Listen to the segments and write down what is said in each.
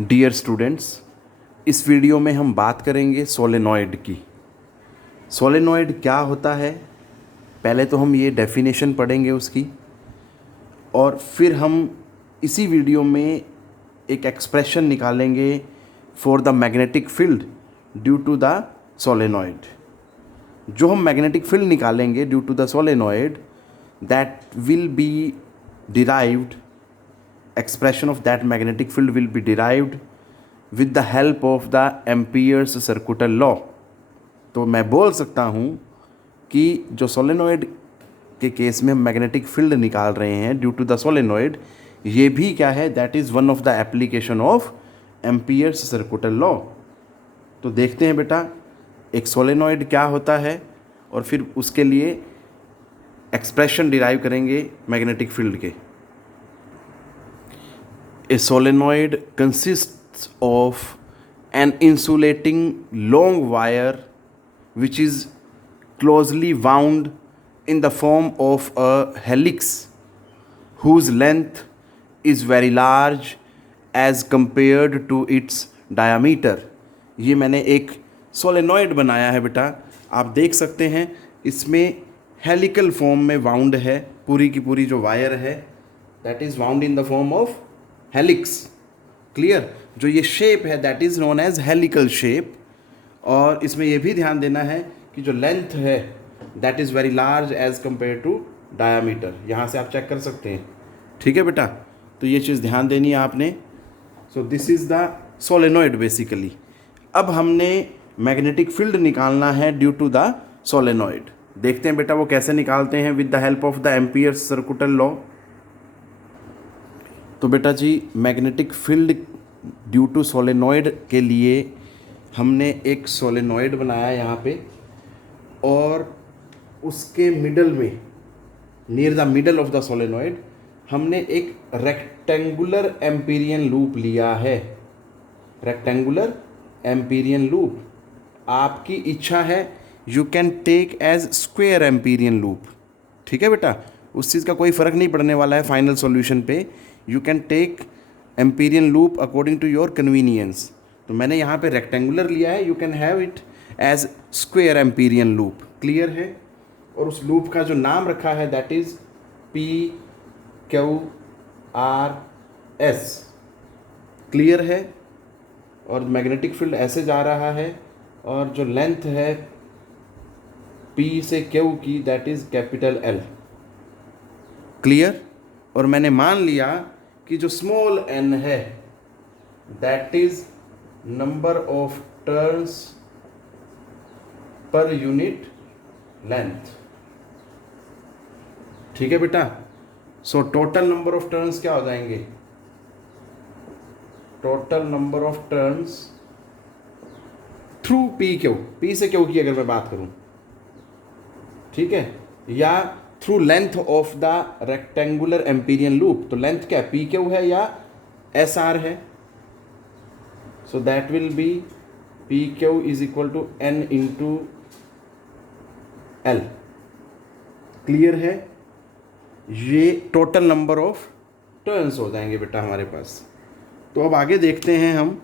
Dear students, इस video में हम बात करेंगे सोलेनॉइड की। सोलेनॉइड क्या होता है, पहले तो हम ये डेफिनेशन पढ़ेंगे उसकी, और फिर हम इसी वीडियो में एक एक्सप्रेशन निकालेंगे for the magnetic field due to the solenoid. जो हम मैग्नेटिक फील्ड निकालेंगे due to the solenoid, that will be derived, expression of that magnetic field will be derived with the help of the Ampere's circular law। तो मैं बोल सकता हूँ कि जो सोलेनॉइड के केस में हम मैग्नेटिक फील्ड निकाल रहे हैं ड्यू टू द सोलेनॉइड, ये भी क्या है, that is one of the application of amperes circular law. तो देखते हैं बेटा एक सोलेनॉइड क्या होता है, और फिर उसके लिए एक्सप्रेशन डिराइव करेंगे मैग्नेटिक फील्ड के। A solenoid consists of an insulating long wire which is closely wound in the form of a helix whose length is very large as compared to its diameter। ये मैंने एक solenoid बनाया है बेटा, आप देख सकते हैं इसमें हेलिकल फॉर्म में वाउंड है, पूरी की पूरी जो वायर है that is wound in the form of helix. Clear? जो ये शेप है that is known as helical shape. और इसमें ये भी ध्यान देना है कि जो लेंथ है that is very large as compare to diameter. यहाँ से आप चेक कर सकते हैं, ठीक है बेटा? तो ये चीज़ ध्यान देनी है आपने। So this is the solenoid basically. अब हमने मैग्नेटिक फील्ड निकालना है ड्यू टू द सोलेनॉइड। देखते हैं बेटा वो कैसे निकालते हैं with the help of the Ampere's circular law. तो बेटा जी, magnetic field due to solenoid के लिए हमने एक सोलेनॉइड बनाया यहाँ पे, और उसके मिडल में, near the middle of the solenoid, हमने एक रेक्टेंगुलर एम्पीरियन लूप लिया है। रेक्टेंगुलर एम्पीरियन लूप, आपकी इच्छा है you can take as square amperian loop, ठीक है बेटा? उस चीज़ का कोई फ़र्क नहीं पड़ने वाला है फाइनल सॉल्यूशन पे। You can take amperian loop according to your convenience. तो मैंने यहाँ पे रेक्टेंगुलर लिया है, you can have it as square amperian loop. Clear है? और उस लूप का जो नाम रखा है दैट इज़ PQRS। क्लियर है? और मैग्नेटिक फील्ड ऐसे जा रहा है, और जो लेंथ है P से Q की that is capital L। Clear? और मैंने मान लिया कि जो स्मॉल n है that is number of turns per unit length. ठीक है बेटा? So total number of turns क्या हो जाएंगे? Total number of turns through P से क्यू की अगर मैं बात करूं, ठीक है, या through length of the rectangular Amperian loop. तो लेंथ क्या पी क्यू है या एस आर है? सो that will be P Q is equal to N into L. Clear है? ये टोटल नंबर ऑफ टर्न्स हो जाएंगे बेटा हमारे पास। तो अब आगे देखते हैं हम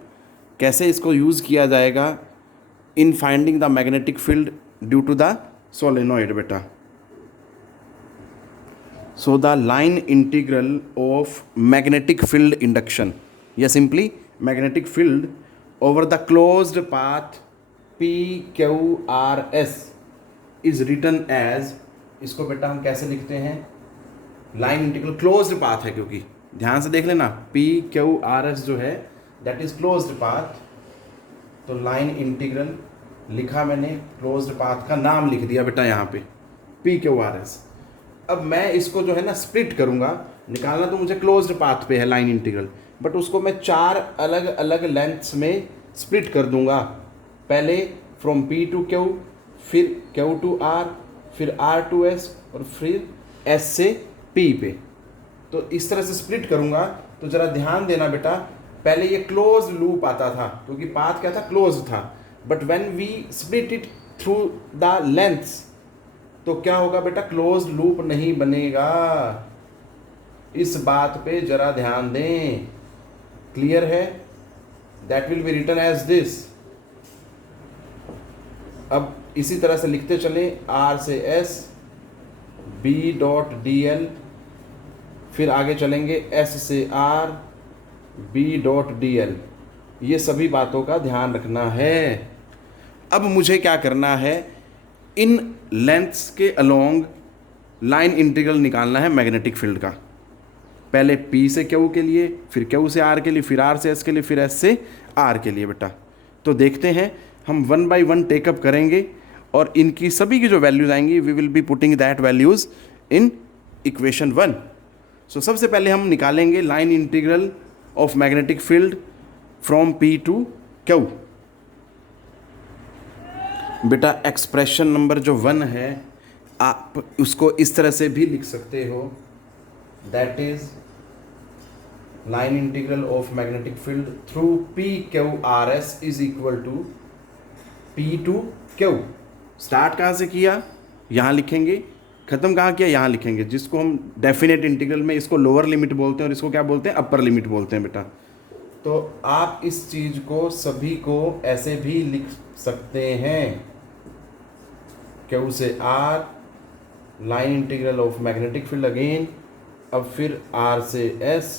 कैसे इसको यूज़ किया जाएगा in finding the magnetic field due to the solenoid बेटा। So the line integral of magnetic field induction, या simply magnetic field over the closed path PQRS is written as, इसको बेटा हम कैसे लिखते हैं? लाइन इंटीग्रल क्लोज्ड पाथ है, क्योंकि ध्यान से देख लेना PQRS जो है दैट इज क्लोज्ड पाथ। तो लाइन इंटीग्रल लिखा मैंने, क्लोज्ड पाथ का नाम लिख दिया बेटा यहाँ पे PQRS। अब मैं इसको जो है ना स्प्लिट करूँगा, निकालना तो मुझे क्लोज्ड पाथ पे है लाइन इंटीग्रल, बट उसको मैं 4 अलग अलग लेंथ्स में स्प्लिट कर दूँगा। पहले फ्रॉम P टू Q, फिर Q टू R, फिर R टू S, और फिर S से P पे। तो इस तरह से स्प्लिट करूँगा। तो ज़रा ध्यान देना बेटा, पहले ये क्लोज लूप आता था क्योंकि पाथ क्या था, क्लोज था, but when we split it through the lengths तो क्या होगा बेटा? क्लोज लूप नहीं बनेगा। इस बात पे जरा ध्यान दें। क्लियर है? That will be written as this. अब इसी तरह से लिखते चले, R से S, B डॉट DL, फिर आगे चलेंगे S से R, B डॉट DL। ये सभी बातों का ध्यान रखना है। अब मुझे क्या करना है, इन लेंथ्स के अलोंग लाइन इंटीग्रल निकालना है मैग्नेटिक फील्ड का। पहले P से Q के लिए, फिर Q से R के लिए, फिर R से S के लिए, फिर S से R के लिए बेटा। तो देखते हैं, हम वन बाय वन टेकअप करेंगे और इनकी सभी की जो वैल्यूज़ आएंगी, we will be putting that values in equation 1। So सबसे पहले हम निकालेंगे line integral of magnetic field from P to Q। बेटा एक्सप्रेशन नंबर जो 1 है, आप उसको इस तरह से भी लिख सकते हो, that is line integral of magnetic field through PQRS is equal to P to Q। Start कहाँ से किया, यहाँ लिखेंगे, ख़त्म कहाँ किया, यहाँ लिखेंगे, जिसको हम डेफिनेट इंटीग्रल में इसको लोअर लिमिट बोलते हैं और इसको क्या बोलते हैं, अपर लिमिट बोलते हैं बेटा। तो आप इस चीज़ को सभी को ऐसे भी लिख सकते हैं, Q से R, line integral of magnetic field again, अब फिर R से S।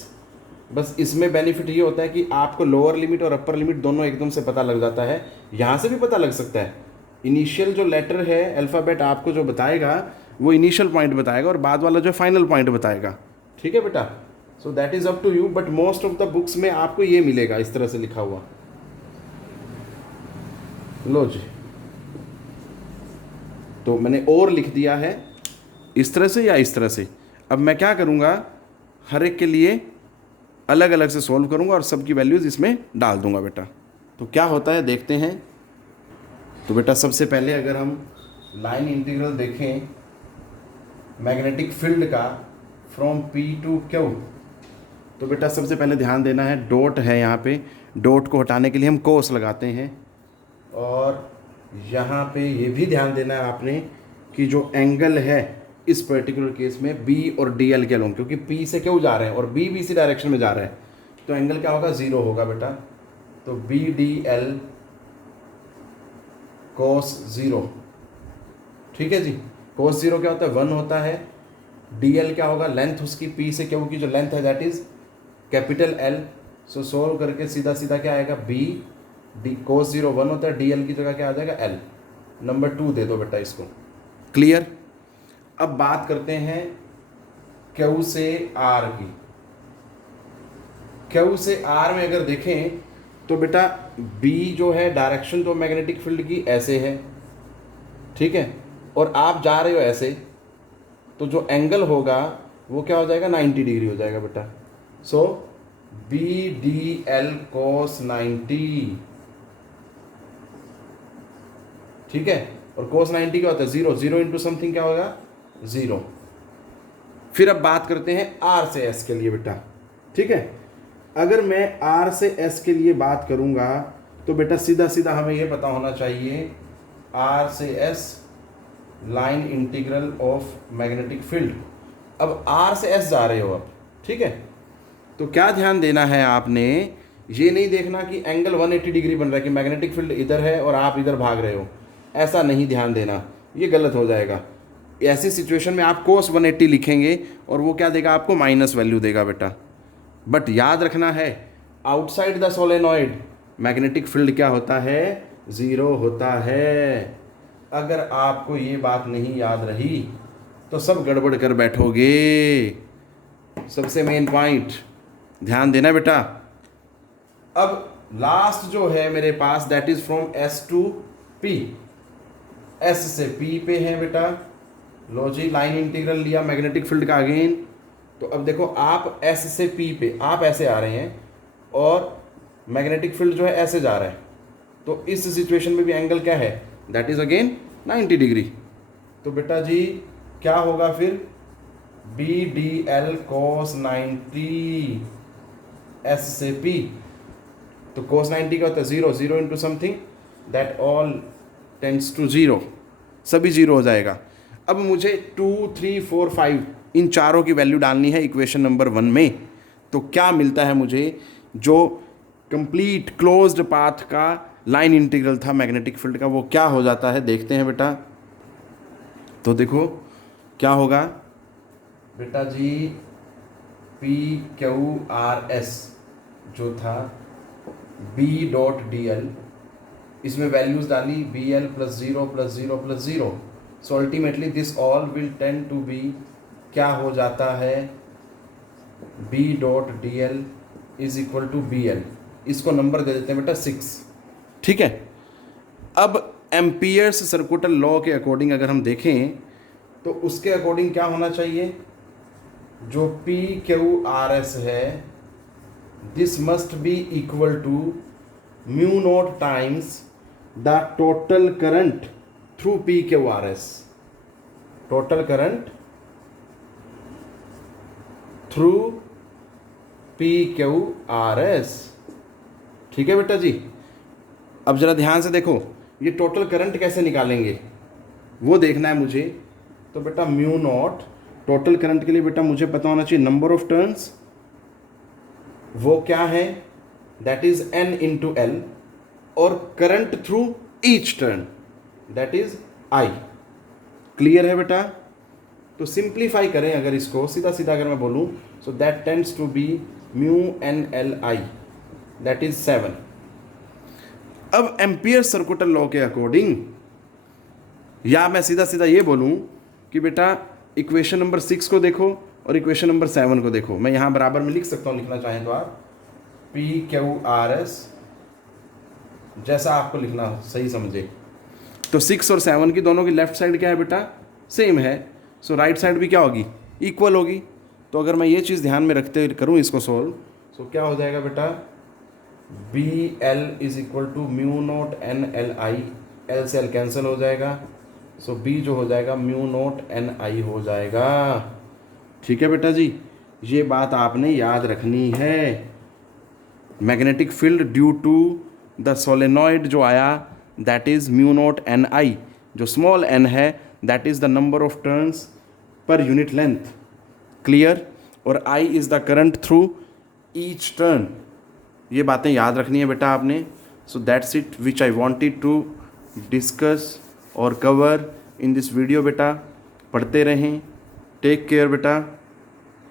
बस इसमें बेनिफिट ये होता है कि आपको लोअर लिमिट और अपर लिमिट दोनों एकदम से पता लग जाता है। यहाँ से भी पता लग सकता है, इनिशियल जो लेटर है अल्फ़ाबेट आपको जो बताएगा वो इनिशियल पॉइंट बताएगा और बाद वाला जो फाइनल पॉइंट बताएगा। ठीक है बेटा, so that is up to you, but most of the books में आपको ये मिलेगा इस तरह से लिखा हुआ। लो जी, तो मैंने और लिख दिया है इस तरह से या इस तरह से। अब मैं क्या करूँगा, हर एक के लिए अलग अलग से सॉल्व करूँगा और सबकी वैल्यूज़ इसमें डाल दूँगा बेटा। तो क्या होता है देखते हैं। तो बेटा सबसे पहले अगर हम लाइन इंटीग्रल देखें मैग्नेटिक फील्ड का फ्रॉम P टू Q, तो बेटा सबसे पहले ध्यान देना है, डॉट है यहाँ पे, डॉट को हटाने के लिए हम कोस लगाते हैं। और यहाँ पे ये भी ध्यान देना है आपने कि जो एंगल है इस पर्टिकुलर केस में B और DL के अलोंग, क्योंकि P से Q जा रहे हैं और B भी इसी डायरेक्शन में जा रहा है, तो एंगल क्या होगा, 0 होगा बेटा। तो BDL cos 0, ठीक है जी। cos 0 क्या होता है, 1 होता है। DL क्या होगा, लेंथ उसकी P से Q की जो लेंथ है that is capital L। So solve करके सीधा सीधा क्या आएगा, cos 0 1 होता है, DL की जगह क्या आ जाएगा, L। नंबर 2 दे दो बेटा इसको। क्लियर। अब बात करते हैं Q से R की। Q से R में अगर देखें तो बेटा B जो है डायरेक्शन तो मैग्नेटिक फील्ड की ऐसे है, ठीक है, और आप जा रहे हो ऐसे, तो जो एंगल होगा वो क्या हो जाएगा, 90 डिग्री हो जाएगा बेटा। सो BDL cos 90, ठीक है। और cos 90 क्या होता है, 0, 0 इंटू समथिंग क्या होगा, 0। फिर अब बात करते हैं R से S के लिए बेटा, ठीक है। अगर मैं R से S के लिए बात करूंगा तो बेटा सीधा सीधा हमें यह पता होना चाहिए, R से S line integral of magnetic field. अब R से S जा रहे हो अब, ठीक है, तो क्या ध्यान देना है आपने, ये नहीं देखना कि एंगल 180 डिग्री बन रहा है कि मैग्नेटिक फील्ड इधर है और आप इधर भाग रहे हो, ऐसा नहीं ध्यान देना, ये गलत हो जाएगा। ऐसी सिचुएशन में आप cos 180 लिखेंगे और वो क्या देगा आपको, माइनस वैल्यू देगा बेटा। बट याद रखना है, outside the solenoid magnetic field क्या होता है, 0 होता है। अगर आपको ये बात नहीं याद रही तो सब गड़बड़ कर बैठोगे। सबसे मेन पॉइंट ध्यान देना बेटा। अब लास्ट जो है मेरे पास that is from S to P, S से P पे है बेटा। लो जी, लाइन इंटीग्रल लिया मैग्नेटिक फील्ड का अगेन। तो अब देखो आप S से P पे आप ऐसे आ रहे हैं और मैग्नेटिक फील्ड जो है ऐसे जा रहा है, तो इस सिचुएशन में भी एंगल क्या है, दैट इज अगेन 90 डिग्री। तो बेटा जी क्या होगा फिर, BDL cos 90 S से P, तो cos 90 क्या होता है, 0, 0 into something, that all tends to 0, सभी 0 हो जाएगा। अब मुझे 2, 3, 4, 5 इन चारों की वैल्यू डालनी है इक्वेशन नंबर 1 में। तो क्या मिलता है मुझे, जो कंप्लीट क्लोज्ड पाथ का लाइन इंटीग्रल था मैग्नेटिक फील्ड का, वो क्या हो जाता है देखते हैं बेटा। तो देखो क्या होगा बेटा जी, पी क्यू आर एस जो था बी डॉट डी एल, इसमें वैल्यूज डाली B L plus zero plus zero plus zero, so ultimately this all will tend to be क्या हो जाता है, B dot D L is equal to B L. इसको number दे देते हैं बेटा 6, ठीक है। अब एम्पियर्स सर्कुटल लॉ के अकॉर्डिंग अगर हम देखें तो उसके अकॉर्डिंग क्या होना चाहिए, जो पी क्यू आर एस है this must be equal to mu naught times the total current through P Q R S, total current through P Q R S, ठीक है बेटा जी। अब जरा ध्यान से देखो, ये टोटल करंट कैसे निकालेंगे वो देखना है मुझे। तो बेटा म्यू नॉट टोटल करंट के लिए बेटा मुझे पता होना चाहिए नंबर ऑफ टर्न्स, वो क्या है, that is N into L, और current through each turn that is I. Clear है बेटा। तो सिंप्लीफाई करें अगर इसको सीधा सीधा अगर मैं बोलूं, so that tends to be mu N L I that is 7। अब एम्पियर सर्कुटल लॉ के अकॉर्डिंग, या मैं सीधा सीधा ये बोलूं कि बेटा इक्वेशन नंबर 6 को देखो और इक्वेशन नंबर 7 को देखो, मैं यहाँ बराबर में लिख सकता हूँ, लिखना चाहें तो आप पी क्यू आर एस, जैसा आपको लिखना हो सही समझे। तो 6 और 7 की दोनों की लेफ्ट साइड क्या है बेटा, सेम है, सो राइट साइड भी क्या होगी, इक्वल होगी। तो अगर मैं ये चीज़ ध्यान में रखते करूँ इसको सोल्व, सो क्या हो जाएगा बेटा, B L is equal to mu naught N L I, L से एल कैंसिल हो जाएगा, सो बी जो हो जाएगा म्यू नोट एन आई हो जाएगा। ठीक है बेटा जी, ये बात आपने याद रखनी है। Magnetic field due to the solenoid जो आया that is mu naught N I, जो स्मॉल एन है that is the number of turns per unit length, clear, और I is the current through each turn. ये बातें याद रखनी है बेटा आपने। So that's it which I wanted to discuss और कवर इन दिस वीडियो बेटा। पढ़ते रहें, टेक केयर बेटा।